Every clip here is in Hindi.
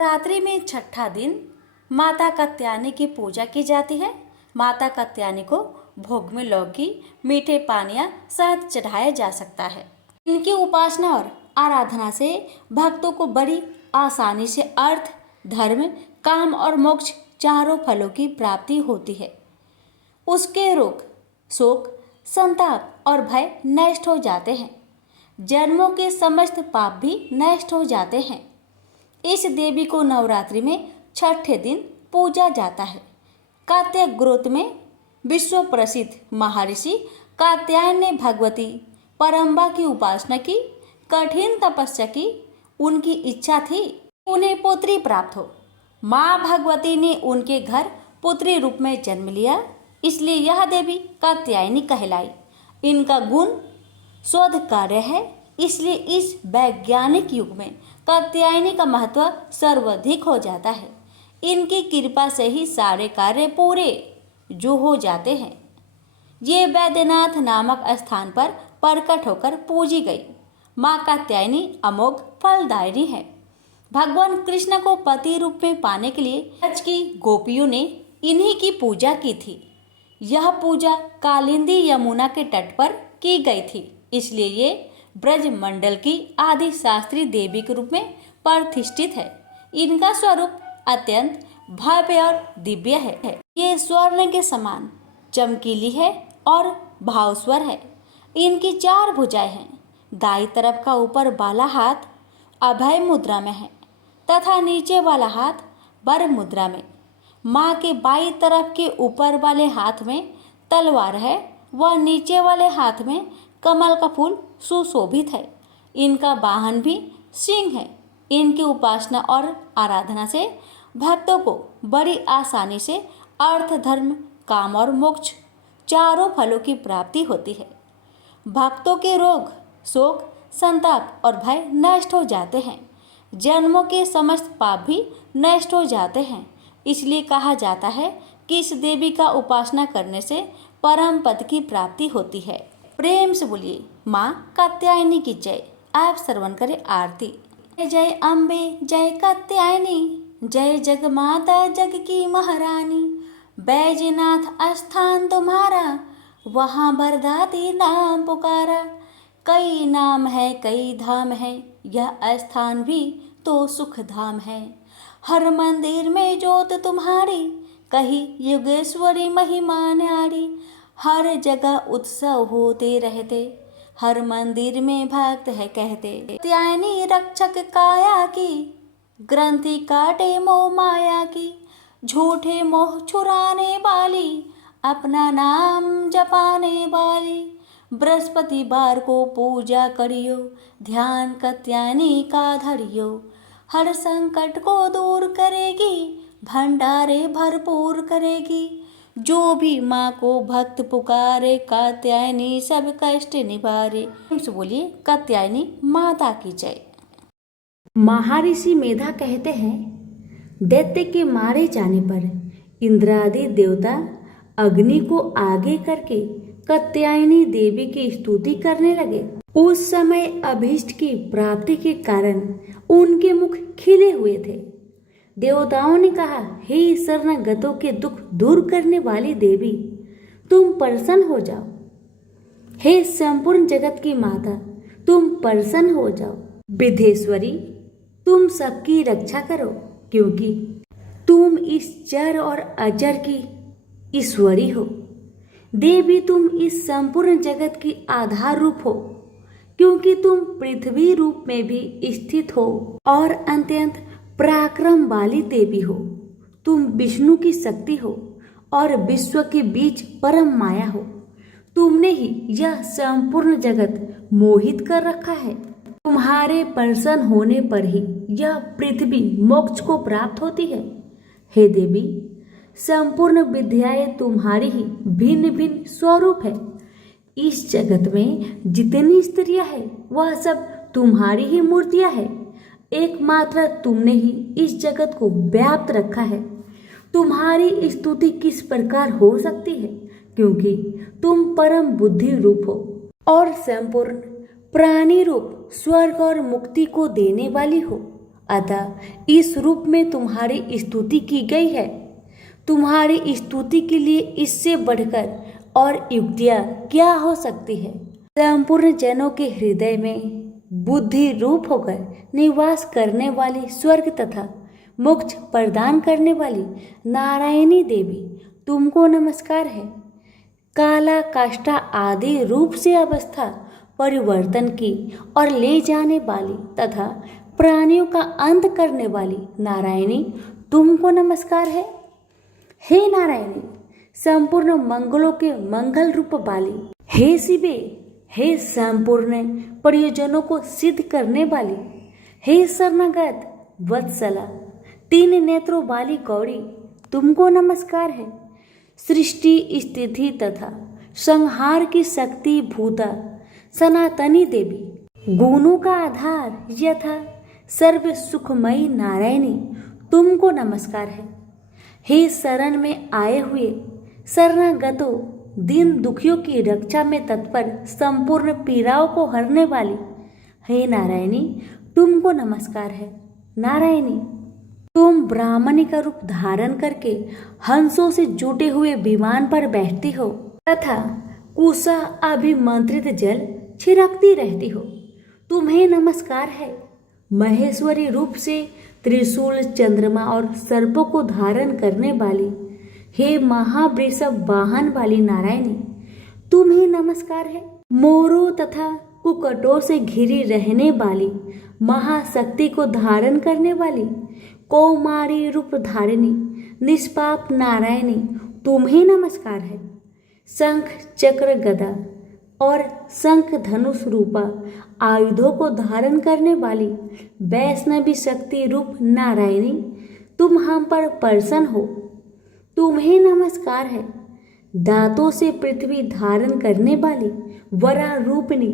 रात्रि में छठा दिन माता कात्यायनी की पूजा की जाती है। माता कात्यायनी को भोग में लौकी, मीठे पानिया शहद चढ़ाया जा सकता है। इनकी उपासना और आराधना से भक्तों को बड़ी आसानी से अर्थ, धर्म, काम और मोक्ष चारों फलों की प्राप्ति होती है। उसके रोग, शोक, संताप और भय नष्ट हो जाते हैं। जन्मों के समस्त पाप भी नष्ट हो जाते हैं। इस देवी को नवरात्रि में छठे दिन पूजा जाता है। कात्याय गोत्र में विश्व प्रसिद्ध महर्षि कात्यायन ने भगवती परम्बा की उपासना की, कठिन तपस्या की। उनकी इच्छा थी उन्हें पुत्री प्राप्त हो। माँ भगवती ने उनके घर पुत्री रूप में जन्म लिया, इसलिए यह देवी कात्यायनी कहलाई। इनका गुण शोध कार्य है, इसलिए इस वैज्ञानिक युग में कात्यायनी का महत्व सर्वाधिक हो जाता है। इनकी कृपा से ही सारे कार्य पूरे जो हो जाते हैं। ये वैद्यनाथ नामक स्थान पर प्रकट होकर पूजी गई माँ कात्यायनी अमोघ फलदायिनी है। भगवान कृष्ण को पति रूप में पाने के लिए ब्रज की गोपियों ने इन्हीं की पूजा की थी। यह पूजा कालिंदी यमुना के तट पर की गई थी, इसलिए ये ब्रज मंडल की आदि शास्त्री देवी के रूप में प्रतिष्ठित है। इनका स्वरूप अत्यंत भव्य और दिव्य है। ये स्वर्ण के समान चमकीली है और भावस्वर है। इनकी 4 भुजाएं हैं। दाई तरफ का ऊपर वाला हाथ अभय मुद्रा में है तथा नीचे वाला हाथ वर मुद्रा में। माँ के बाई तरफ के ऊपर वाले हाथ में तलवार है व नीचे वाले हाथ में कमल का फूल सुशोभित है। इनका वाहन भी सिंह है। इनकी उपासना और आराधना से भक्तों को बड़ी आसानी से अर्थ, धर्म, काम और मोक्ष चारों फलों की प्राप्ति होती है। भक्तों के रोग, शोक, संताप और भय नष्ट हो जाते हैं। जन्मों के समस्त पाप भी नष्ट हो जाते हैं। इसलिए कहा जाता है कि इस देवी का उपासना करने से परम पद की प्राप्ति होती है। प्रेम से बोलिए माँ कात्यायनी की जय। आप श्रवण करें आरती। जय जय अम्बे, जय कात्यायनी, जय जग माता जग की महारानी। बैजनाथ स्थान तुम्हारा, वहाँ बरदाती नाम पुकारा। कई नाम है कई धाम है, यह स्थान भी तो सुख धाम है। हर मंदिर में जोत तुम्हारी, कही युगेश्वरी महिमा न्यारी। हर जगह उत्सव होते रहते, हर मंदिर में भक्त है कहते। कात्यायनी रक्षक काया की, ग्रंथि काटे मोह माया की। झूठे मोह छुराने वाली, अपना नाम जपाने वाली। बृहस्पतिवार को पूजा करियो, ध्यान कात्यायनी का धरियो। हर संकट को दूर करेगी, भंडारे भरपूर करेगी। जो भी माँ को भक्त पुकारे, कात्यायनी सब कष्ट निवारे। बोलिए कात्यायनी माता की जय। महर्षि मेधा कहते हैं, दैत्य के मारे जाने पर इंद्रादि देवता अग्नि को आगे करके कात्यायनी देवी की स्तुति करने लगे। उस समय अभीष्ट की प्राप्ति के कारण उनके मुख खिले हुए थे। देवताओं ने कहा, हे शरणागतों के दुख दूर करने वाली देवी, तुम प्रसन्न हो जाओ। हे संपूर्ण जगत की माता, तुम प्रसन्न हो जाओ। विधेश्वरी, तुम सबकी रक्षा करो, क्योंकि तुम इस जड़ और अजर की ईश्वरी हो। देवी, तुम इस संपूर्ण जगत की आधार रूप हो, क्योंकि तुम पृथ्वी रूप में भी स्थित हो और अत्यंत पराक्रम वाली देवी हो। तुम विष्णु की शक्ति हो और विश्व के बीच परम माया हो। तुमने ही यह संपूर्ण जगत मोहित कर रखा है। तुम्हारे प्रसन्न होने पर ही यह पृथ्वी मोक्ष को प्राप्त होती है। हे देवी, संपूर्ण विद्याएं तुम्हारी ही भिन्न भिन्न स्वरूप है। इस जगत में जितनी स्त्रियां हैं, वह सब तुम्हारी ही मूर्तियां हैं। एकमात्र तुमने ही इस जगत को व्याप्त रखा है। तुम्हारी स्तुति किस प्रकार हो सकती है, क्योंकि तुम परम बुद्धि रूप हो और संपूर्ण प्राणी रूप स्वर्ग और मुक्ति को देने वाली हो। अतः इस रूप में तुम्हारी स्तुति की गई है। तुम्हारी स्तुति के लिए इससे बढ़कर और युक्तियाँ क्या हो सकती है। संपूर्ण जनों के हृदय में बुद्धि रूप होकर निवास करने वाली स्वर्ग तथा मोक्ष प्रदान करने वाली नारायणी देवी तुमको नमस्कार है। काला काष्ठा आदि रूप से अवस्था परिवर्तन की और ले जाने वाली तथा प्राणियों का अंत करने वाली नारायणी तुमको नमस्कार है। हे नारायणी, संपूर्ण मंगलों के मंगल रूप वाली, हे शिवे, हे संपूर्ण प्रयोजनों को सिद्ध करने वाली, हे शरणागत वत्सला, 3 नेत्रों वाली गौरी तुमको नमस्कार है। सृष्टि स्थिति तथा संहार की शक्ति भूता सनातनी देवी, गुणों का आधार यथा सर्व सुखमयी नारायणी तुमको नमस्कार है। हे शरण में आए हुए शरणागतों, दीन दुखियों की रक्षा में तत्पर संपूर्ण पीड़ाओं को हरने वाली, हे नारायणी तुमको नमस्कार है। नारायणी, तुम ब्राह्मणी का रूप धारण करके हंसों से जुटे हुए विमान पर बैठती हो तथा कुशा अभिमंत्रित जल छिड़कती रहती हो। तुम्हें नमस्कार है। महेश्वरी रूप से त्रिशूल, चंद्रमा और सर्पों को धारण करने वाली, हे महावृषभ वाहन वाली नारायणी तुम्हें नमस्कार है। मोरों तथा कुक्कुटों से घिरी रहने वाली महाशक्ति को धारण करने वाली कौमारी रूप धारिणी निष्पाप नारायणी तुम्हें नमस्कार है। शंख, चक्र, गदा और शंख धनुष रूपा आयुधों को धारण करने वाली वैष्णवी शक्ति रूप नारायणी तुम हम पर प्रसन्न हो। तुम्हें नमस्कार है। दांतों से पृथ्वी धारण करने वाली वरा रूपिणी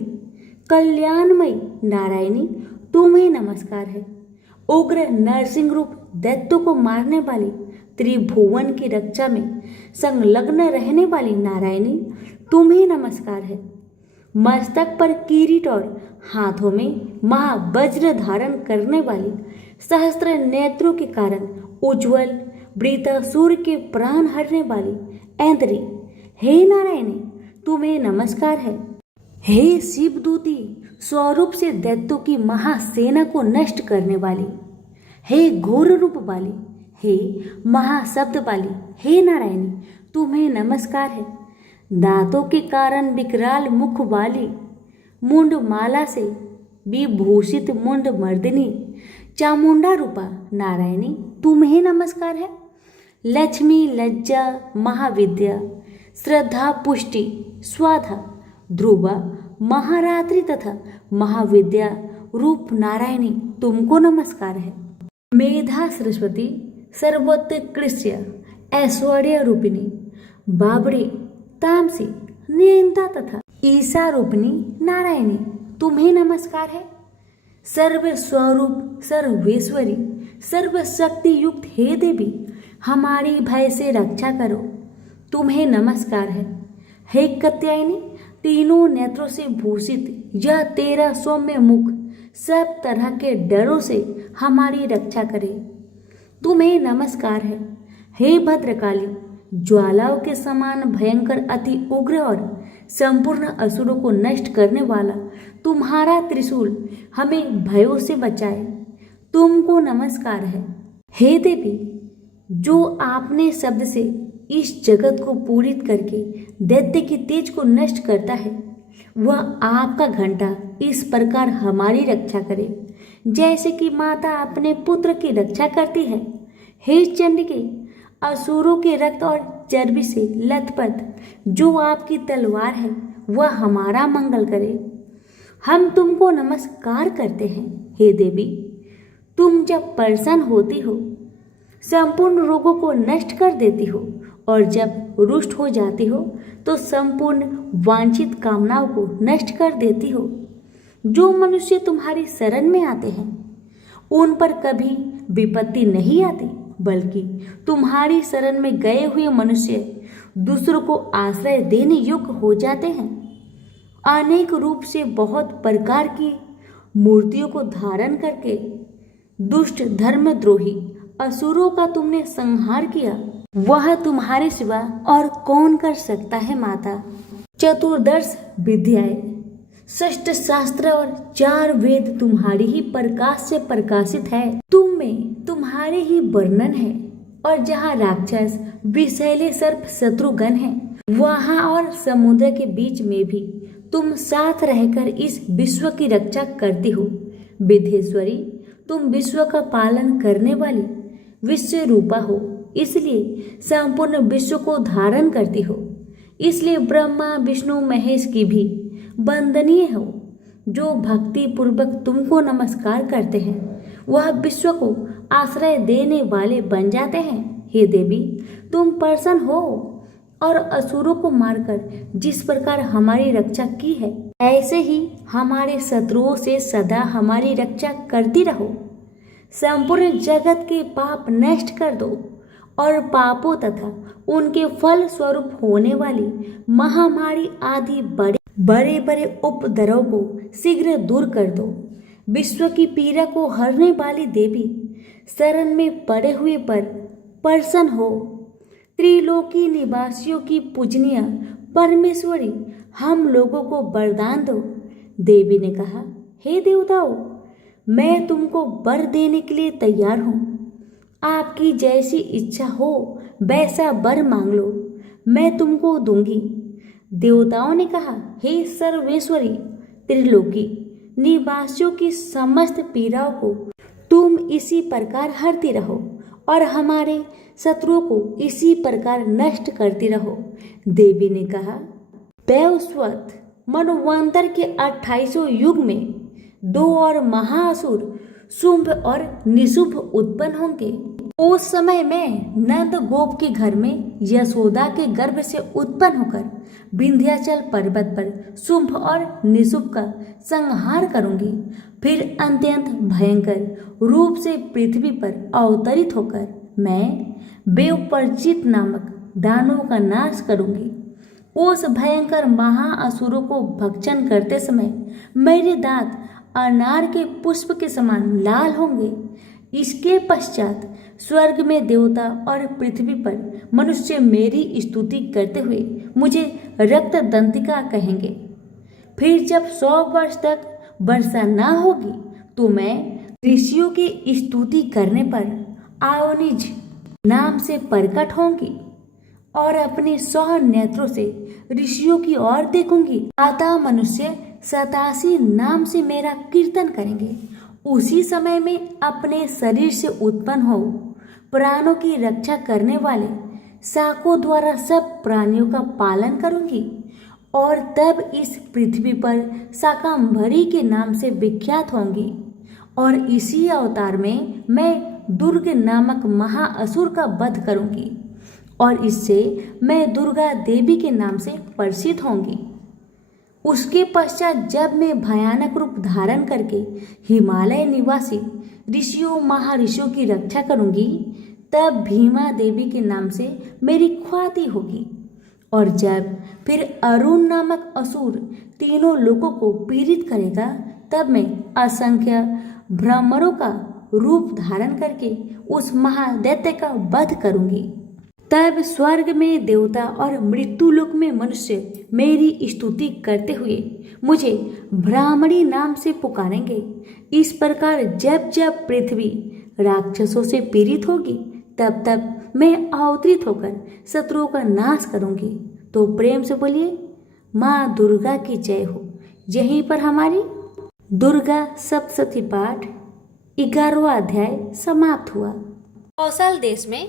कल्याणमयी नारायणी तुम्हें नमस्कार है। उग्र नरसिंह रूप दैत्यों को मारने वाली, त्रिभुवन की रक्षा में संलग्न रहने वाली नारायणी तुम्हें नमस्कार है। मस्तक पर किरीट और हाथों में महावज्र धारण करने वाली, सहस्त्र नेत्रों के कारण उज्ज्वल वृत्तासुर के प्राण हरने वाली ऐन्द्री, हे नारायणी तुम्हें नमस्कार है। हे शिवदूती, स्वरूप से दैत्यों की महासेना को नष्ट करने वाली, हे घोर रूप वाली, हे महाशब्द वाली, हे नारायणी तुम्हें नमस्कार है। दांतों के कारण विकराल मुख वाली, मुंड माला से विभूषित मुंड मर्दिनी चामुंडा रूपा नारायणी तुम्हें नमस्कार है। लक्ष्मी, लज्जा, महाविद्या, श्रद्धा, पुष्टि, स्वाधा, ध्रुवा, महारात्रि तथा महाविद्या रूप नारायणी तुमको नमस्कार है। मेधा सरस्वती, सर्वोत्कृष्ट ऐश्वर्य रूपिणी, बाबड़ी, तामसी, नियंता तथा ईशा रूपिणी नारायणी तुम्हें नमस्कार है। सर्व स्वरूप, सर्वेश्वरी, सर्वशक्ति युक्त हे देवी हमारी भय से रक्षा करो, तुम्हें नमस्कार है। हे कात्यायनी, तीनों नेत्रों से भूषित यह तेरा सौम्य मुख सब तरह के डरों से हमारी रक्षा करे, तुम्हें नमस्कार है। हे भद्रकाली, ज्वालाओं के समान भयंकर, अति उग्र और संपूर्ण असुरों को नष्ट करने वाला तुम्हारा त्रिशूल हमें भयों से बचाए, तुमको नमस्कार है। हे देवी, जो आपने शब्द से इस जगत को पूरित करके दैत्य की तेज को नष्ट करता है, वह आपका घंटा इस प्रकार हमारी रक्षा करे जैसे कि माता अपने पुत्र की रक्षा करती है। हे चंडिके, असुरों के रक्त और चर्बी से लथपथ जो आपकी तलवार है वह हमारा मंगल करे, हम तुमको नमस्कार करते हैं। हे देवी, तुम जब प्रसन्न होती हो संपूर्ण रोगों को नष्ट कर देती हो और जब रुष्ट हो जाती हो तो संपूर्ण वांछित कामनाओं को नष्ट कर देती हो। जो मनुष्य तुम्हारी शरण में आते हैं उन पर कभी विपत्ति नहीं आती, बल्कि तुम्हारी शरण में गए हुए मनुष्य दूसरों को आश्रय देने योग्य हो जाते हैं। अनेक रूप से बहुत प्रकार की मूर्तियों को धारण करके दुष्ट धर्मद्रोही असुरों का तुमने संहार किया, वह तुम्हारे सिवा और कौन कर सकता है माता। चतुर्दश विद्याएं, षष्ठ शास्त्र और 4 वेद तुम्हारी ही प्रकाश से प्रकाशित है। तुम में तुम्हारे ही वर्णन है, और जहाँ राक्षस विषैले सर्प शत्रुघ्न है, वहाँ और समुद्र के बीच में भी तुम साथ रहकर इस विश्व की रक्षा करती हो। विधेश्वरी, तुम विश्व का पालन करने वाली विश्व रूपा हो, इसलिए संपूर्ण विश्व को धारण करती हो। इसलिए ब्रह्मा विष्णु महेश की भी वंदनीय हो। जो भक्ति पूर्वक तुमको नमस्कार करते हैं वह विश्व को आश्रय देने वाले बन जाते हैं। हे देवी, तुम प्रसन्न हो और असुरों को मारकर जिस प्रकार हमारी रक्षा की है, ऐसे ही हमारे शत्रुओं से सदा हमारी रक्षा करती रहो। संपूर्ण जगत के पाप नष्ट कर दो और पापों तथा उनके फल स्वरूप होने वाली महामारी आदि बड़े बड़े उपद्रव को शीघ्र दूर कर दो। विश्व की पीड़ा को हरने वाली देवी, शरण में पड़े हुए पर प्रसन्न हो। त्रिलोकी निवासियों की पूजनीय परमेश्वरी, हम लोगों को वरदान दो। देवी ने कहा, हे देवताओं, मैं तुमको वर देने के लिए तैयार हूँ। आपकी जैसी इच्छा हो वैसा वर मांग लो, मैं तुमको दूंगी। देवताओं ने कहा, हे सर्वेश्वरी, त्रिलोकी निवासियों की समस्त पीड़ाओं को तुम इसी प्रकार हरती रहो और हमारे शत्रुओं को इसी प्रकार नष्ट करती रहो। देवी ने कहा, वैवस्वत मनवंतर के 28 युग में 2 और महाअसुर शुंभ और निशुंभ उत्पन्न होंगे। उस समय मैं नंद गोप के घर में यशोदा के गर्भ से उत्पन्न होकर विंध्याचल पर्वत पर शुंभ और निशुंभ का संहार करूंगी। फिर अत्यंत भयंकर रूप से पृथ्वी पर अवतरित होकर मैं बेवपरिचित नामक दानवों का नाश करूंगी। उस भयंकर महाअसुरों को भक्षण करते समय मेरे दांत अनार के पुष्प के समान लाल होंगे। इसके पश्चात स्वर्ग में देवता और पृथ्वी पर मनुष्य मेरी स्तुति करते हुए मुझे रक्त दंतिका कहेंगे। फिर जब 100 वर्ष तक वर्षा न होगी तो मैं ऋषियों की स्तुति करने पर आओनिज नाम से प्रकट होंगी और अपने 100 नेत्रों से ऋषियों की ओर देखूंगी। अतः मनुष्य 87 नाम से मेरा कीर्तन करेंगे। उसी समय में अपने शरीर से उत्पन्न हो प्राणों की रक्षा करने वाले शाकों द्वारा सब प्राणियों का पालन करूंगी और तब इस पृथ्वी पर शाकंभरी के नाम से विख्यात होंगी। और इसी अवतार में मैं दुर्ग नामक महाअसुर का वध करूंगी और इससे मैं दुर्गा देवी के नाम से प्रसिद्ध होंगी। उसके पश्चात जब मैं भयानक रूप धारण करके हिमालय निवासी ऋषियों महाऋषियों की रक्षा करूंगी, तब भीमा देवी के नाम से मेरी ख्याति होगी। और जब फिर अरुण नामक असुर तीनों लोगों को पीड़ित करेगा, तब मैं असंख्य भ्रमरों का रूप धारण करके उस महादैत्य का वध करूंगी। तब स्वर्ग में देवता और मृत्युलोक में मनुष्य मेरी स्तुति करते हुए मुझे ब्राह्मणी नाम से पुकारेंगे। इस प्रकार जब जब पृथ्वी राक्षसों से पीड़ित होगी, तब तब मैं अवतरित होकर शत्रुओं का नाश करूंगी। तो प्रेम से बोलिए, माँ दुर्गा की जय हो। यहीं पर हमारी दुर्गा सप्तशती पाठ 11वां अध्याय समाप्त हुआ। कौशल देश में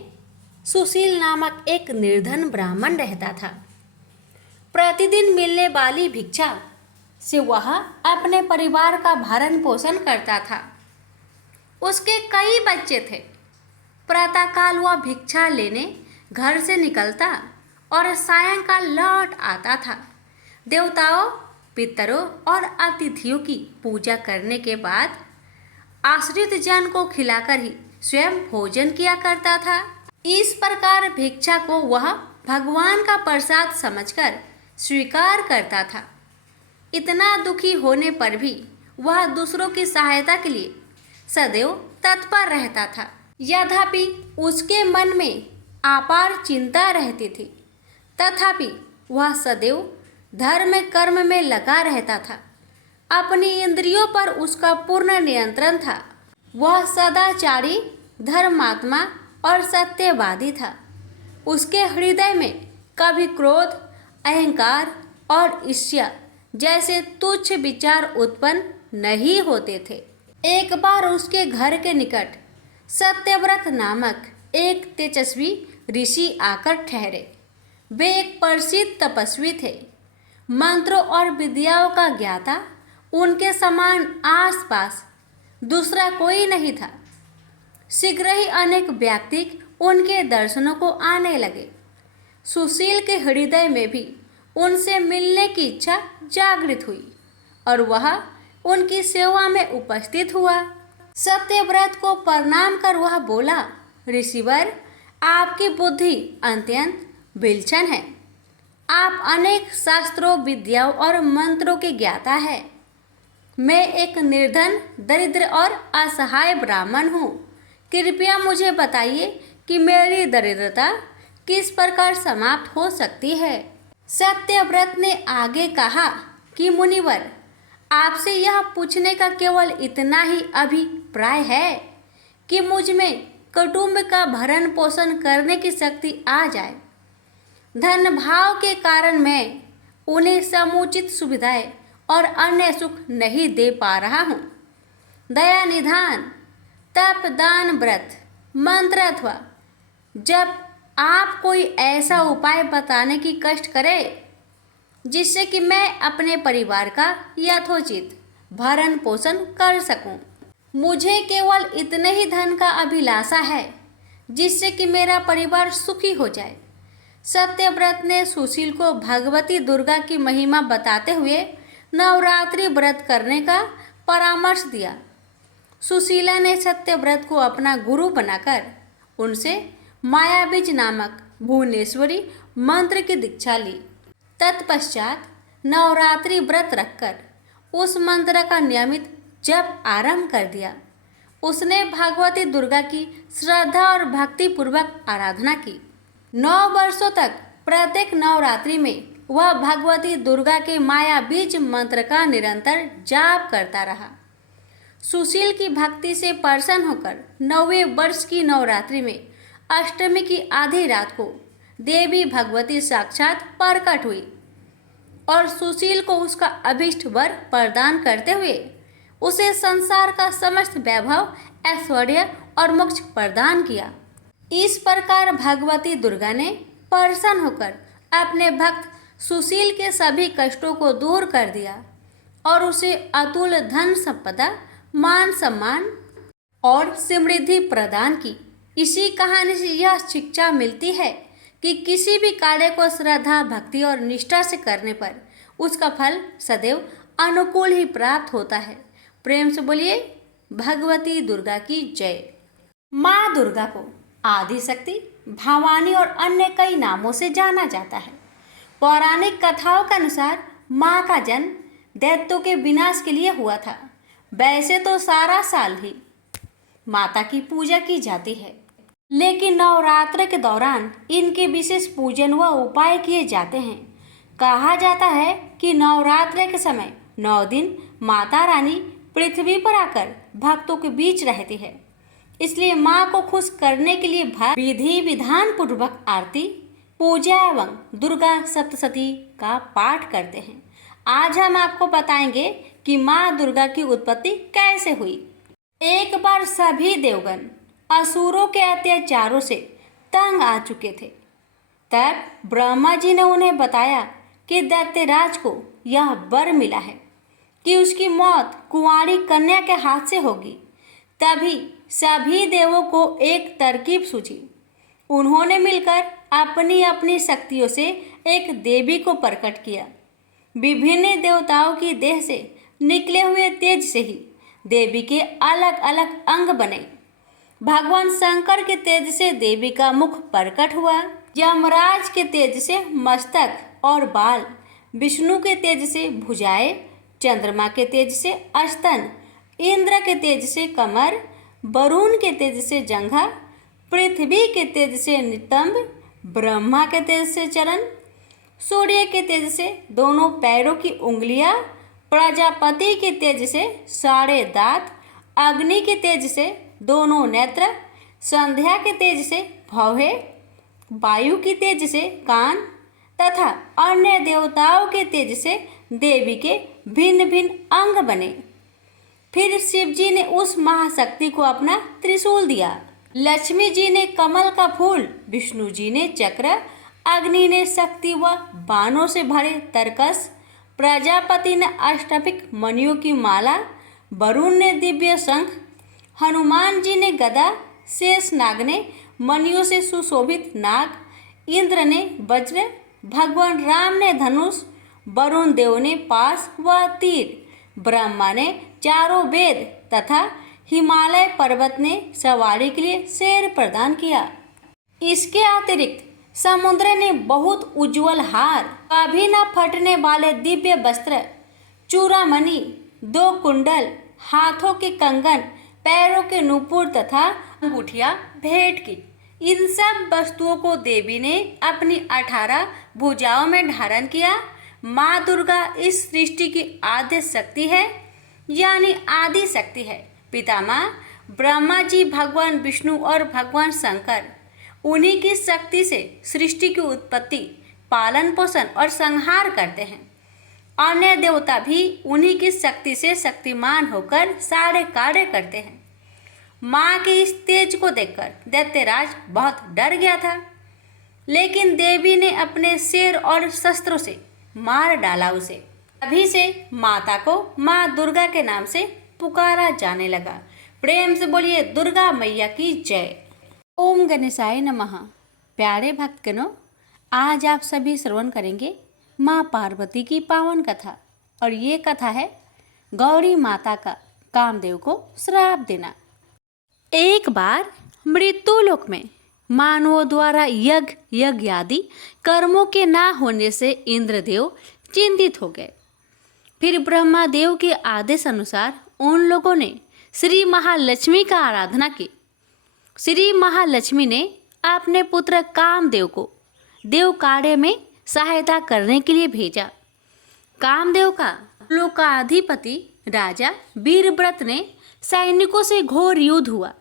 सुशील नामक एक निर्धन ब्राह्मण रहता था। प्रतिदिन मिलने वाली भिक्षा से वह अपने परिवार का भरण पोषण करता था। उसके कई बच्चे थे। प्रातःकाल वह भिक्षा लेने घर से निकलता और सायंकाल लौट आता था। देवताओं, पितरों और अतिथियों की पूजा करने के बाद आश्रित जन को खिलाकर ही स्वयं भोजन किया करता था। इस प्रकार भिक्षा को वह भगवान का प्रसाद समझकर स्वीकार करता था। इतना दुखी होने पर भी वह दूसरों की सहायता के लिए सदैव तत्पर रहता था। यद्यपि उसके मन में अपार चिंता रहती थी, तथापि वह सदैव धर्म कर्म में लगा रहता था। अपनी इंद्रियों पर उसका पूर्ण नियंत्रण था। वह सदाचारी, धर्मात्मा और सत्यवादी था। उसके हृदय में कभी क्रोध, अहंकार और ईर्ष्या जैसे तुच्छ विचार उत्पन्न नहीं होते थे। एक बार उसके घर के निकट सत्यव्रत नामक एक तेजस्वी ऋषि आकर ठहरे। वे एक प्रसिद्ध तपस्वी थे। मंत्रों और विद्याओं का ज्ञाता उनके समान आसपास दूसरा कोई नहीं था। शीघ्र ही अनेक व्यक्ति उनके दर्शनों को आने लगे। सुशील के हृदय में भी उनसे मिलने की इच्छा जागृत हुई और वह उनकी सेवा में उपस्थित हुआ। सत्यव्रत को प्रणाम कर वह बोला, ऋषिवर, आपकी बुद्धि अत्यंत विलक्षण है। आप अनेक शास्त्रों, विद्याओं और मंत्रों के ज्ञाता है। मैं एक निर्धन, दरिद्र और असहाय ब्राह्मण हूँ। कृपया मुझे बताइए कि मेरी दरिद्रता किस प्रकार समाप्त हो सकती है। सत्यव्रत ने आगे कहा कि मुनिवर, आपसे यह पूछने का केवल इतना ही अभिप्राय है कि मुझ में कुटुंब का भरण पोषण करने की शक्ति आ जाए। धन भाव के कारण मैं उन्हें समुचित सुविधाएं और अन्य सुख नहीं दे पा रहा हूँ। दया निधान, तप, दान, व्रत, मंत्र अथवा जब आप कोई ऐसा उपाय बताने की कष्ट करें जिससे कि मैं अपने परिवार का यथोचित भरण पोषण कर सकूं। मुझे केवल इतने ही धन का अभिलाषा है जिससे कि मेरा परिवार सुखी हो जाए। सत्यव्रत ने सुशील को भगवती दुर्गा की महिमा बताते हुए नवरात्रि व्रत करने का परामर्श दिया। सुशीला ने सत्यव्रत को अपना गुरु बनाकर उनसे मायाबीज नामक भुवनेश्वरी मंत्र की दीक्षा ली। तत्पश्चात नवरात्रि व्रत रखकर उस मंत्र का नियमित जप आरंभ कर दिया। उसने भगवती दुर्गा की श्रद्धा और भक्ति पूर्वक आराधना की। 9 वर्षों तक प्रत्येक नवरात्रि में वह भगवती दुर्गा के माया बीज मंत्र का निरंतर जाप करता रहा। सुशील की भक्ति से प्रसन्न होकर 9वें वर्ष की नवरात्रि में अष्टमी की आधी रात को देवी भगवती साक्षात प्रकट हुई और सुशील को उसका अभीष्ट वर प्रदान करते हुए उसे संसार का समस्त वैभव, ऐश्वर्य और मोक्ष प्रदान किया। इस प्रकार भगवती दुर्गा ने प्रसन्न होकर अपने भक्त सुशील के सभी कष्टों को दूर कर दिया और उसे अतुल धन संपदा, मान सम्मान और समृद्धि प्रदान की। इसी कहानी से यह शिक्षा मिलती है कि किसी भी कार्य को श्रद्धा, भक्ति और निष्ठा से करने पर उसका फल सदैव अनुकूल ही प्राप्त होता है। प्रेम से बोलिए भगवती दुर्गा की जय। माँ दुर्गा को आदि शक्ति, भवानी और अन्य कई नामों से जाना जाता है। पौराणिक कथाओं के अनुसार माँ का जन्म दैत्यों के विनाश के लिए हुआ था। वैसे तो सारा साल ही माता की पूजा की जाती है, लेकिन नवरात्र के दौरान इनके विशेष पूजन व उपाय किए जाते हैं। कहा जाता है कि नवरात्र के समय 9 दिन माता रानी पृथ्वी पर आकर भक्तों के बीच रहती है। इसलिए माँ को खुश करने के लिए भक्त विधि विधान पूर्वक आरती, पूजा एवं दुर्गा सप्तशती का पाठ करते हैं। आज हम आपको बताएंगे कि माँ दुर्गा की उत्पत्ति कैसे हुई। एक बार सभी देवगण असुरों के अत्याचारों से तंग आ चुके थे। तब ब्रह्मा जी ने उन्हें बताया कि दैत्यराज को यह वर मिला है कि उसकी मौत कुंवारी कन्या के हाथ से होगी। तभी सभी देवों को एक तरकीब सूझी। उन्होंने मिलकर अपनी अपनी शक्तियों से एक देवी को प्रकट किया। विभिन्न देवताओं की देह से निकले हुए तेज से ही देवी के अलग अलग अंग बने। भगवान शंकर के तेज से देवी का मुख प्रकट हुआ, यमराज के तेज से मस्तक और बाल, विष्णु के तेज से भुजाएं, चंद्रमा के तेज से स्तन, इंद्र के तेज से कमर, वरुण के तेज से जंघा, पृथ्वी के तेज से नितंब, ब्रह्मा के तेज से चरण, सूर्य के तेज से दोनों पैरों की उंगलियां, प्रजापति के तेज से सारे दांत, अग्नि के तेज से दोनों नेत्र, संध्या के तेज से भौहें, वायु की तेज से कान तथा अन्य देवताओं के तेज से देवी के भिन्न भिन्न अंग बने। फिर शिव जी ने उस महाशक्ति को अपना त्रिशूल दिया। लक्ष्मी जी ने कमल का फूल, विष्णु जी ने चक्र, अग्नि ने शक्ति व बाणों से भरे तरकस, प्रजापति ने अष्टभिक मणियों की माला, वरुण ने दिव्य शंख, हनुमान जी ने गदा, शेषनाग ने मणियों से सुशोभित नाग, इंद्र ने वज्र, भगवान राम ने धनुष, वरुण देव ने पास व तीर, ब्रह्मा ने चारों वेद तथा हिमालय पर्वत ने सवारी के लिए शेर प्रदान किया। इसके अतिरिक्त समुद्र ने बहुत उज्जवल हार, कभी न फटने वाले दिव्य वस्त्र, चूड़ामणि, 2 कुंडल, हाथों के कंगन, पैरों के नूपुर तथा अंगूठियां भेंट की। इन सब वस्तुओं को देवी ने अपनी 18 भुजाओं में धारण किया। माँ दुर्गा इस सृष्टि की आद्य शक्ति है, यानी आदि शक्ति है। पितामह ब्रह्मा जी भगवान विष्णु और भगवान शंकर उन्हीं की शक्ति से सृष्टि की उत्पत्ति, पालन पोषण और संहार करते हैं। अन्य देवता भी उन्हीं की शक्ति से शक्तिमान होकर सारे कार्य करते हैं। माँ के इस तेज को देखकर दैत्यराज बहुत डर गया था, लेकिन देवी ने अपने शेर और शस्त्रों से मार डाला उसे। अभी से माता को माँ दुर्गा के नाम से पुकारा जाने लगा। प्रेम से बोलिए दुर्गा मैया की जय। ओम गणेशाय नमः। प्यारे भक्तगणों, आज आप सभी श्रवण करेंगे माँ पार्वती की पावन कथा, और ये कथा है गौरी माता का कामदेव को श्राप देना। एक बार मृत्युलोक में मानवों द्वारा यज्ञ आदि कर्मों के ना होने से इंद्रदेव चिंतित हो गए। फिर ब्रह्मा देव के आदेश अनुसार उन लोगों ने श्री महालक्ष्मी का आराधना की। श्री महालक्ष्मी ने अपने पुत्र कामदेव को देव कार्य में सहायता करने के लिए भेजा। कामदेव का लोकाधिपति राजा वीरव्रत ने सैनिकों से घोर युद्ध हुआ,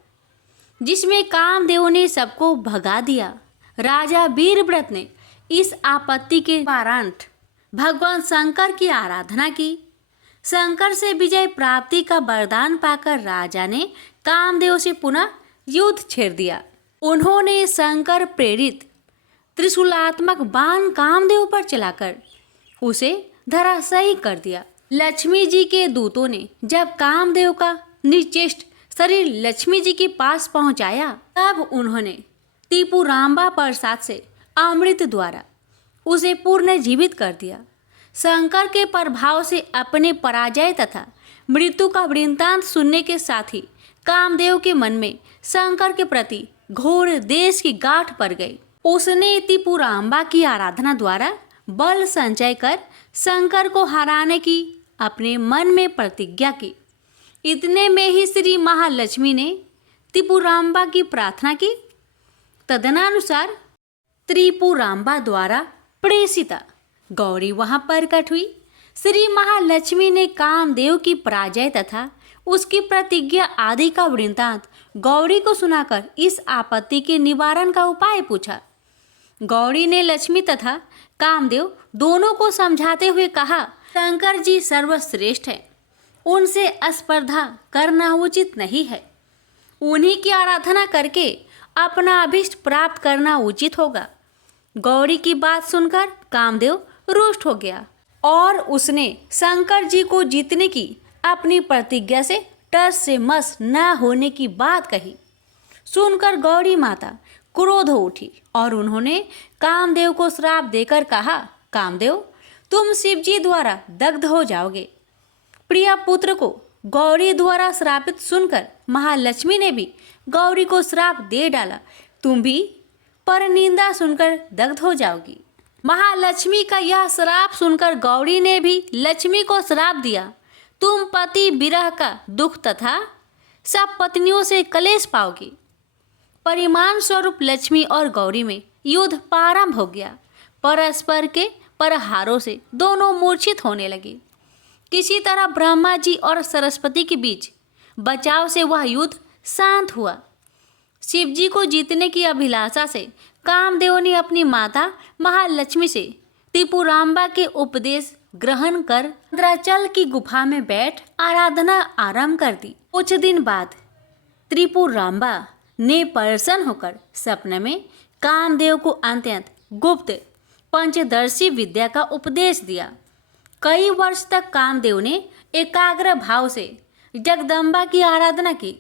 जिसमें कामदेव ने सबको भगा दिया। राजा वीरव्रत ने इस आपत्ति के वारांत भगवान शंकर की आराधना की। शंकर से विजय प्राप्ति का वरदान पाकर राजा ने कामदेव से पुनः युद्ध छेड़ दिया। उन्होंने शंकर प्रेरित त्रिशूलात्मक बाण कामदेव पर चलाकर उसे धराशायी कर दिया। लक्ष्मी जी के दूतों ने जब कामदेव का निश्चेष्ट शरीर लक्ष्मी जी के पास पहुंचाया, तब उन्होंने त्रिपुरांबा प्रसाद से अमृत द्वारा उसे पूर्ण जीवित कर दिया। शंकर के प्रभाव से अपने पराजय तथा मृत्यु का वृत्तांत सुनने के साथ ही कामदेव के मन में शंकर के प्रति घोर देश की गांठ पड़ गई। उसने त्रिपुरांबा की आराधना द्वारा बल संचय कर शंकर को हराने की अपने मन में प्रतिज्ञा की। इतने में ही श्री महालक्ष्मी ने त्रिपुरांबा की प्रार्थना की। तदनुसार त्रिपुरांबा द्वारा प्रेषिता गौरी वहां प्रकट हुई। श्री महालक्ष्मी ने कामदेव की पराजय तथा उसकी प्रतिज्ञा आदि का वृत्तांत गौरी को सुनाकर इस आपत्ति के निवारण का उपाय पूछा। गौरी ने लक्ष्मी तथा कामदेव दोनों को समझाते हुए कहा, शंकर जी सर्वश्रेष्ठ है, उनसे स्पर्धा करना उचित नहीं है। उन्हीं की आराधना करके अपना अभिष्ट प्राप्त करना उचित होगा। गौरी की बात सुनकर कामदेव रुष्ट हो गया और उसने शंकर जी को जीतने की अपनी प्रतिज्ञा से टस से मस न होने की बात कही। सुनकर गौरी माता क्रोध हो उठी और उन्होंने कामदेव को श्राप देकर कहा, कामदेव, तुम शिव जी द्वारा दग्ध हो जाओगे। प्रिया पुत्र को गौरी द्वारा श्रापित सुनकर महालक्ष्मी ने भी गौरी को श्राप दे डाला, तुम भी पर निंदा सुनकर दग्ध हो जाओगी। महालक्ष्मी का यह श्राप सुनकर गौरी ने भी लक्ष्मी को श्राप दिया, तुम पति विरह का दुख तथा सब पत्नियों से कलेश पाओगी। परिणाम स्वरूप लक्ष्मी और गौरी में युद्ध प्रारंभ हो गया। परस्पर के प्रहारों से दोनों मूर्छित होने लगी। किसी तरह ब्रह्मा जी और सरस्वती के बीच बचाव से वह युद्ध शांत हुआ। शिव जी को जीतने की अभिलाषा से कामदेव ने अपनी माता महालक्ष्मी से त्रिपुरांबा के उपदेश ग्रहण कर इंद्राचल की गुफा में बैठ आराधना आरंभ कर दी। कुछ दिन बाद त्रिपुरांबा ने प्रसन्न होकर सपने में कामदेव को अत्यंत गुप्त पंचदर्शी विद्या का उपदेश दिया। कई वर्ष तक कामदेव ने एकाग्र भाव से जगदम्बा की आराधना की।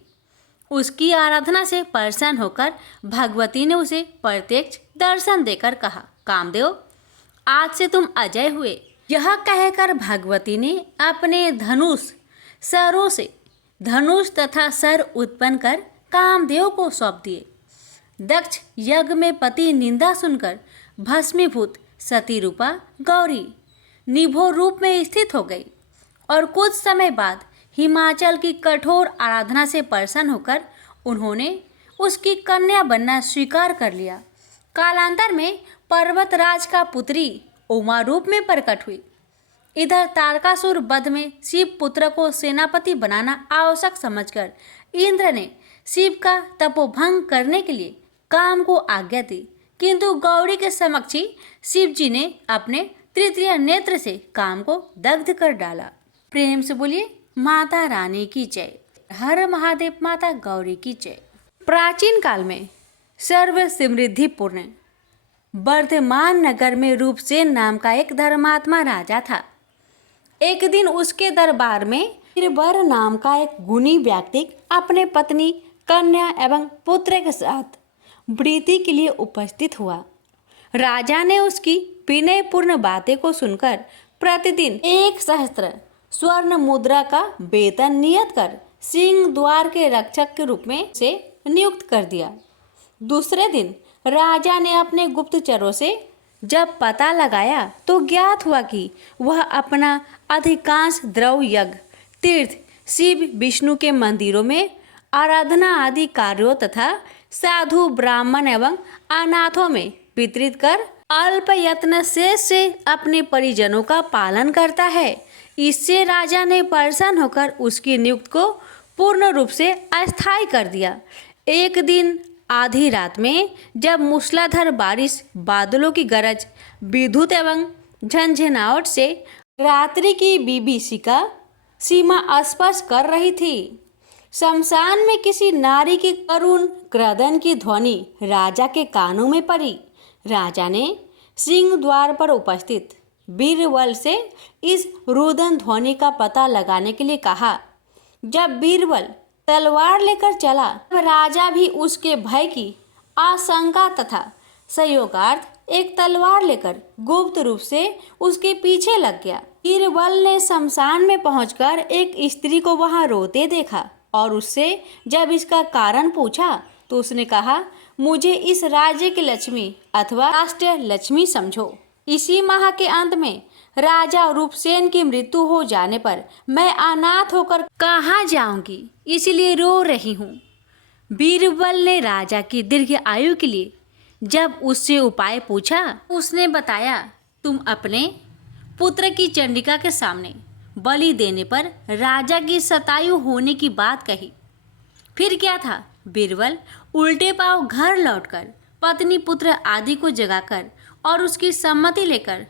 उसकी आराधना से प्रसन्न होकर भगवती ने उसे प्रत्यक्ष दर्शन देकर कहा, कामदेव आज से तुम अजय हुए। यह कहकर भगवती ने अपने धनुष सरों से धनुष तथा सर उत्पन्न कर कामदेव को सौंप दिए। दक्ष यज्ञ में पति निंदा सुनकर भस्मीभूत सती रूपा गौरी निभो रूप में स्थित हो गई और कुछ समय बाद हिमाचल की कठोर आराधना से प्रसन्न होकर उन्होंने उसकी कन्या बनना स्वीकार कर लिया। कालांतर में पर्वतराज का पुत्री उमा रूप में प्रकट हुई। इधर तारकासुर वध में शिव पुत्र को सेनापति बनाना आवश्यक समझकर इंद्र ने शिव का तपोभंग करने के लिए काम को आज्ञा दी, किंतु गौरी के समक्ष ही शिव जी ने अपने तृतीय नेत्र से काम को दग्ध कर डाला। प्रेम से बोलिए माता रानी की जय। हर महादेव, माता गौरी की जय। प्राचीन काल में सर्व समृद्धिपूर्ण वर्धमान नगर में रूपसेन नाम का एक धर्मात्मा राजा था। एक दिन उसके दरबार में बीरबल नाम का एक गुणी व्यक्ति अपने पत्नी, कन्या एवं पुत्र के साथ वृत्ति के लिए उपस्थित हुआ। राजा ने उसकी विनयपूर्ण बातें को सुनकर प्रतिदिन 1,000 स्वर्ण मुद्रा का वेतन नियत कर सिंह द्वार के रक्षक के रूप में से नियुक्त कर दिया। दूसरे दिन राजा ने अपने गुप्तचरों से जब पता लगाया तो ज्ञात हुआ कि वह अपना अधिकांश द्रव्य यज्ञ, तीर्थ, शिव विष्णु के मंदिरों में आराधना आदि कार्यों तथा साधु ब्राह्मण एवं अनाथों में वितरित कर अल्प यत्न से अपने परिजनों का पालन करता है। इससे राजा ने प्रसन्न होकर उसकी नियुक्ति को पूर्ण रूप से अस्थायी कर दिया। एक दिन आधी रात में जब मूसलाधार बारिश, बादलों की गरज, विद्युत एवं झंझनाहट से रात्रि की विभीषिका सीमा स्पर्श कर रही थी, शमशान में किसी नारी की करुण क्रदन की ध्वनि राजा के कानों में पड़ी। राजा ने सिंह द्वार पर उपस्थित बीरबल से इस रुदन ध्वनि का पता लगाने के लिए कहा। जब बीरबल तलवार लेकर चला तब राजा भी उसके भय की आशंका तथा सहयोगार्थ एक तलवार लेकर गुप्त रूप से उसके पीछे लग गया। बीरबल ने शमशान में पहुंचकर एक स्त्री को वहां रोते देखा और उससे जब इसका कारण पूछा तो उसने कहा, मुझे इस राज्य की लक्ष्मी अथवा राष्ट्र लक्ष्मी समझो। इसी माह के अंत में राजा रूपसेन की मृत्यु हो जाने पर मैं अनाथ होकर कहाँ जाऊंगी, इसलिए रो रही हूँ। बीरबल ने राजा की दीर्घ आयु के लिए जब उससे उपाय पूछा, उसने बताया, तुम अपने पुत्र की चंडिका के सामने बलि देने पर राजा की शतायु होने की बात कही। फिर क्या था, बीरबल उल्टे पांव घर लौटकर पत्नी, पुत्र आदि को जगाकर और उसकी सम्मति लेकर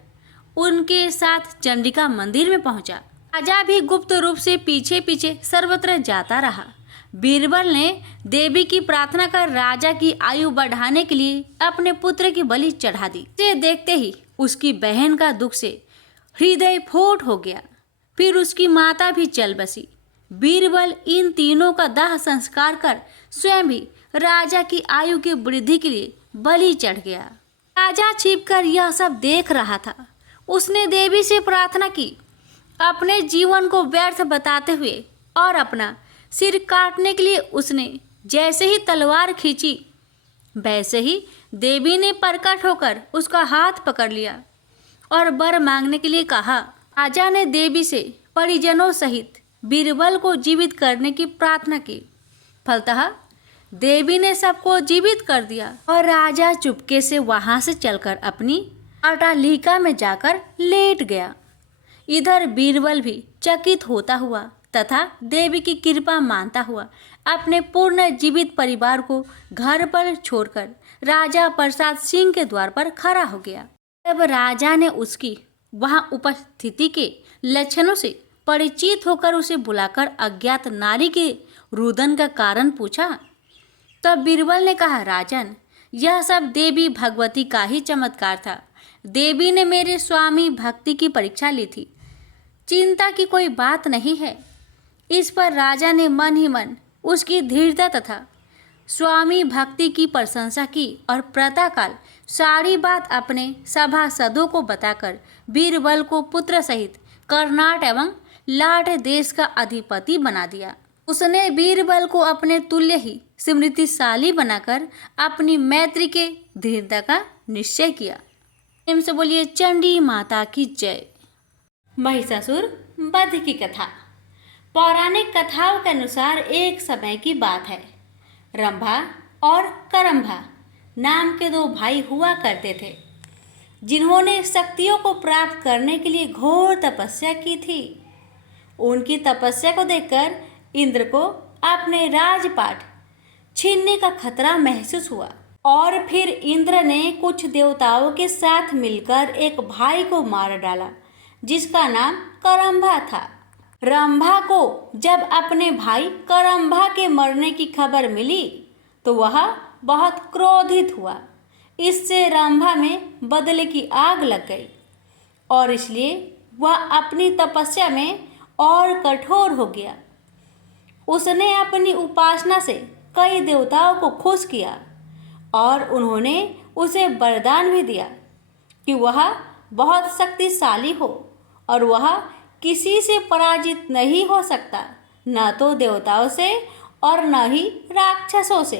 उनके साथ चंडिका मंदिर में पहुंचा। राजा भी गुप्त रूप से पीछे पीछे सर्वत्र जाता रहा। बीरबल ने देवी की प्रार्थना कर राजा की आयु बढ़ाने के लिए अपने पुत्र की बलि चढ़ा दी। इसे देखते ही उसकी बहन का दुख से हृदय फूट हो गया। फिर उसकी माता भी चल बसी। बीरबल इन तीनों का दाह संस्कार कर स्वयं भी राजा की आयु की वृद्धि के लिए बलि चढ़ गया। राजा छिपकर यह सब देख रहा था। उसने देवी से प्रार्थना की। अपने जीवन को व्यर्थ बताते हुए और अपना सिर काटने के लिए उसने जैसे ही तलवार खींची, वैसे ही देवी ने प्रकट होकर उसका हाथ पकड़ लिया और वर मांगने के लिए कहा। राजा ने देवी से परिजनों सहित बीरबल को जीवित करने की प्रार्थना की। फलतः देवी ने सबको जीवित कर दिया और राजा चुपके से वहां से चलकर अपनी अटालिका में जाकर लेट गया। इधर बीरबल भी चकित होता हुआ तथा देवी की कृपा मानता हुआ अपने पूर्ण जीवित परिवार को घर पर छोड़कर राजा प्रसाद सिंह के द्वार पर खड़ा हो गया। जब राजा ने उसकी वहां उपस्थिति के लक्षणों से परिचित होकर उसे बुलाकर अज्ञात नारी के रुदन का कारण पूछा, तब बीरबल ने कहा, राजन, यह सब देवी भगवती का ही चमत्कार था। देवी ने मेरे स्वामी भक्ति की परीक्षा ली थी। चिंता की कोई बात नहीं है। इस पर राजा ने मन ही मन उसकी धीरता तथा स्वामी भक्ति की प्रशंसा की और प्रातःकाल सारी बात अपने सभासदों को बताकर बीरबल को पुत्र सहित कर्नाट एवं लाट देश का अधिपति बना दिया। उसने बीरबल को अपने तुल्य ही स्मृतिशाली बनाकर अपनी मैत्री के धीरता का निश्चय किया। प्रेम से बोलिए चंडी माता की जय। महिषासुर वध की कथा। पौराणिक कथाओं के अनुसार एक समय की बात है। रंभा और करंभा नाम के दो भाई हुआ करते थे, जिन्होंने शक्तियों को प्राप्त करने के लिए घोर तपस्या की थी। उनकी तपस्या को देखकर इंद्र को अपने राजपाट छीनने का खतरा महसूस हुआ और फिर इंद्र ने कुछ देवताओं के साथ मिलकर एक भाई को मार डाला, जिसका नाम करंभा था। रंभा को जब अपने भाई करंभा के मरने की खबर मिली तो वह बहुत क्रोधित हुआ। इससे रंभा में बदले की आग लग गई और इसलिए वह अपनी तपस्या में और कठोर हो गया। उसने अपनी उपासना से कई देवताओं को खुश किया और उन्होंने उसे वरदान भी दिया कि वह बहुत शक्तिशाली हो और वह किसी से पराजित नहीं हो सकता, न तो देवताओं से और न ही राक्षसों से।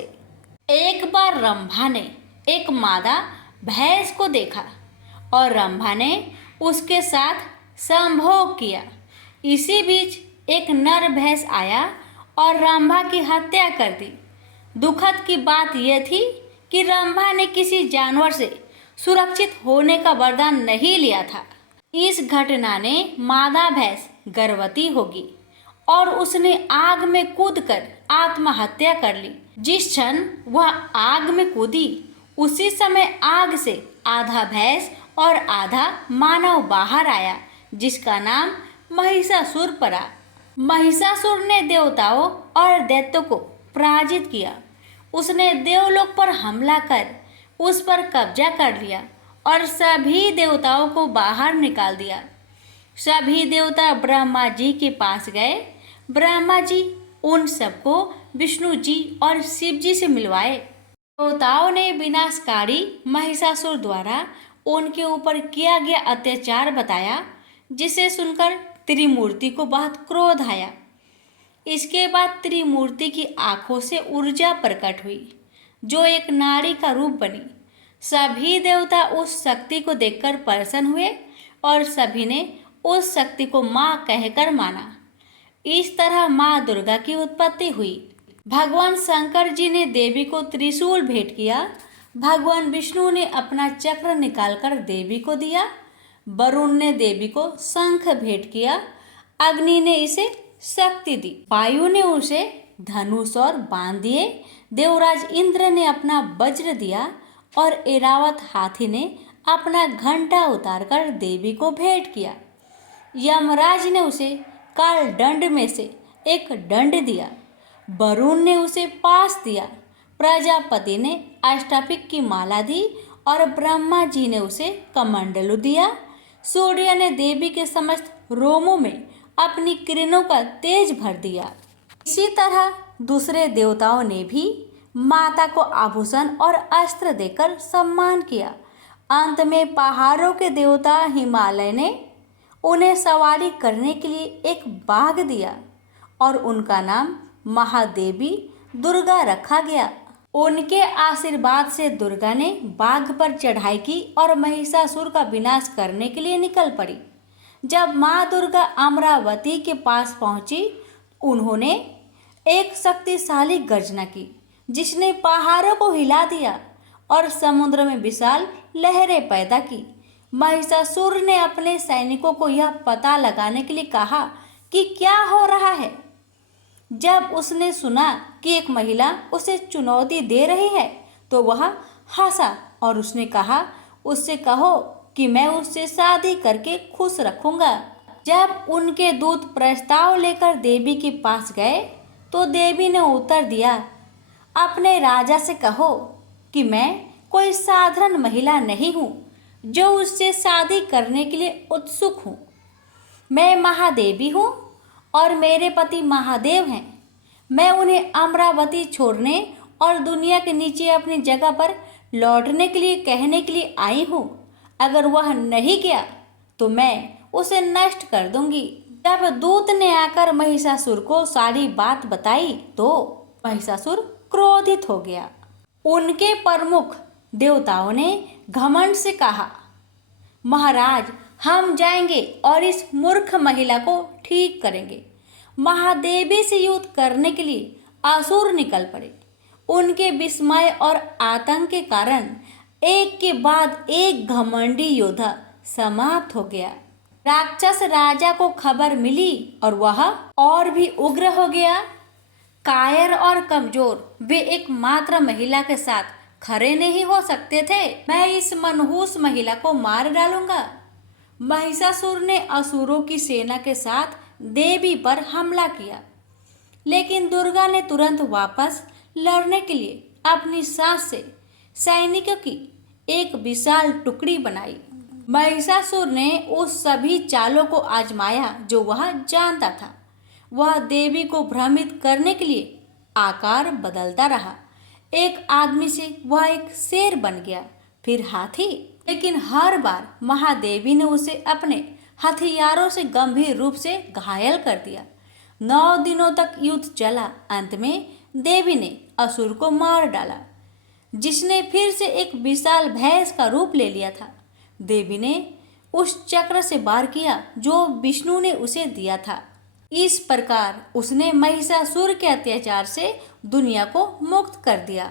एक बार रंभा ने एक मादा भैंस को देखा और रंभा ने उसके साथ संभोग किया। इसी बीच एक नर भैंस आया और रंभा की हत्या कर दी। दुखद की बात यह थी कि रंभा ने किसी जानवर से सुरक्षित होने का वरदान नहीं लिया था। इस घटना ने मादा भैंस गर्भवती होगी और उसने आग में कूदकर आत्महत्या कर ली। जिस क्षण वह आग में कूदी उसी समय आग से आधा भैंस और आधा मानव बाहर आया, जिसका नाम महिषासुर पड़ा। महिषासुर ने देवताओं और दैत्यों को पराजित किया। उसने देवलोक पर हमला कर उस पर कब्जा कर लिया और सभी देवताओं को बाहर निकाल दिया। सभी देवता ब्रह्मा जी के पास गए। ब्रह्मा जी उन सबको विष्णु जी और शिव जी से मिलवाए। देवताओं ने विनाशकारी महिषासुर द्वारा उनके ऊपर किया गया अत्याचार बताया, जिसे सुनकर त्रिमूर्ति को बहुत क्रोध आया। इसके बाद त्रिमूर्ति की आंखों से ऊर्जा प्रकट हुई, जो एक नारी का रूप बनी। सभी देवता उस शक्ति को देखकर प्रसन्न हुए और सभी ने उस शक्ति को माँ कहकर माना। इस तरह माँ दुर्गा की उत्पत्ति हुई। भगवान शंकर जी ने देवी को त्रिशूल भेंट किया। भगवान विष्णु ने अपना चक्र निकालकर देवी को दिया। वरुण ने देवी को शंख भेंट किया। अग्नि ने इसे शक्ति दी। वायु ने उसे धनुष और बाण दिए। देवराज इंद्र ने अपना वज्र दिया और ऐरावत हाथी ने अपना घंटा उतारकर देवी को भेंट किया। यमराज ने उसे काल दंड में से एक दंड दिया। वरुण ने उसे पास दिया। प्रजापति ने अष्टपिक की माला दी और ब्रह्मा जी ने उसे कमंडलू दिया। सूर्य ने देवी के समस्त रोमों में अपनी किरणों का तेज भर दिया। इसी तरह दूसरे देवताओं ने भी माता को आभूषण और अस्त्र देकर सम्मान किया। अंत में पहाड़ों के देवता हिमालय ने उन्हें सवारी करने के लिए एक बाघ दिया और उनका नाम महादेवी दुर्गा रखा गया। उनके आशीर्वाद से दुर्गा ने बाघ पर चढ़ाई की और महिषासुर का विनाश करने के लिए निकल पड़ी। जब माँ दुर्गा अमरावती के पास पहुंची, उन्होंने एक शक्तिशाली गर्जना की जिसने पहाड़ों को हिला दिया और समुद्र में विशाल लहरें पैदा की। महिषासुर ने अपने सैनिकों को यह पता लगाने के लिए कहा कि क्या हो रहा है। जब उसने सुना कि एक महिला उसे चुनौती दे रही है तो वह हंसा और उसने कहा, उससे कहो कि मैं उससे शादी करके खुश रखूंगा। जब उनके दूत प्रस्ताव लेकर देवी के पास गए तो देवी ने उत्तर दिया, अपने राजा से कहो कि मैं कोई साधारण महिला नहीं हूँ जो उससे शादी करने के लिए उत्सुक हूँ। मैं महादेवी हूँ और मेरे पति महादेव हैं। मैं उन्हें अमरावती छोड़ने और दुनिया के नीचे अपनी जगह पर लौटने के लिए कहने के लिए आई हूँ। अगर वह नहीं गया तो मैं उसे नष्ट कर दूंगी। जब दूत ने आकर महिषासुर को सारी बात बताई तो महिषासुर क्रोधित हो गया। उनके प्रमुख देवताओं ने घमंड से कहा, महाराज, हम जाएंगे और इस मूर्ख महिला को ठीक करेंगे। महादेवी से युद्ध करने के लिए असुर निकल पड़े। उनके विस्मय और आतंक के कारण एक के बाद एक घमंडी योद्धा समाप्त हो गया। राक्षस राजा को खबर मिली और वह और भी उग्र हो गया। कायर और कमजोर वे एकमात्र महिला के साथ खड़े नहीं हो सकते थे। मैं इस मनहूस महिला को मार डालूंगा। महिषासुर ने असुरों की सेना के साथ देवी पर हमला किया, लेकिन दुर्गा ने तुरंत वापस लड़ने के लिए अपनी सास से सैनिकों की एक विशाल टुकड़ी बनाई। महिषासुर ने उस सभी चालों को आजमाया जो वह जानता था। वह देवी को भ्रमित करने के लिए आकार बदलता रहा। एक आदमी से वह एक शेर बन गया, फिर हाथी, लेकिन हर बार महादेवी ने उसे अपने हथियारों से गंभीर रूप से घायल कर दिया। 9 दिनों तक युद्ध चला। अंत में देवी ने असुर को मार डाला, जिसने फिर से एक विशाल भैंस का रूप ले लिया था। देवी ने उस चक्र से वार किया जो विष्णु ने उसे दिया था। इस प्रकार उसने महिषासुर के अत्याचार से दुनिया को मुक्त कर दिया।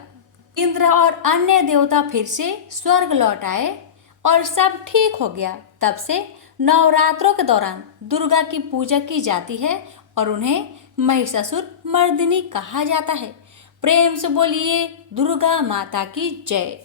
इंद्र और अन्य देवता फिर से स्वर्ग लौट आए और सब ठीक हो गया। तब से नवरात्रों के दौरान दुर्गा की पूजा की जाती है और उन्हें महिषासुर मर्दिनी कहा जाता है। प्रेम से बोलिए दुर्गा माता की जय।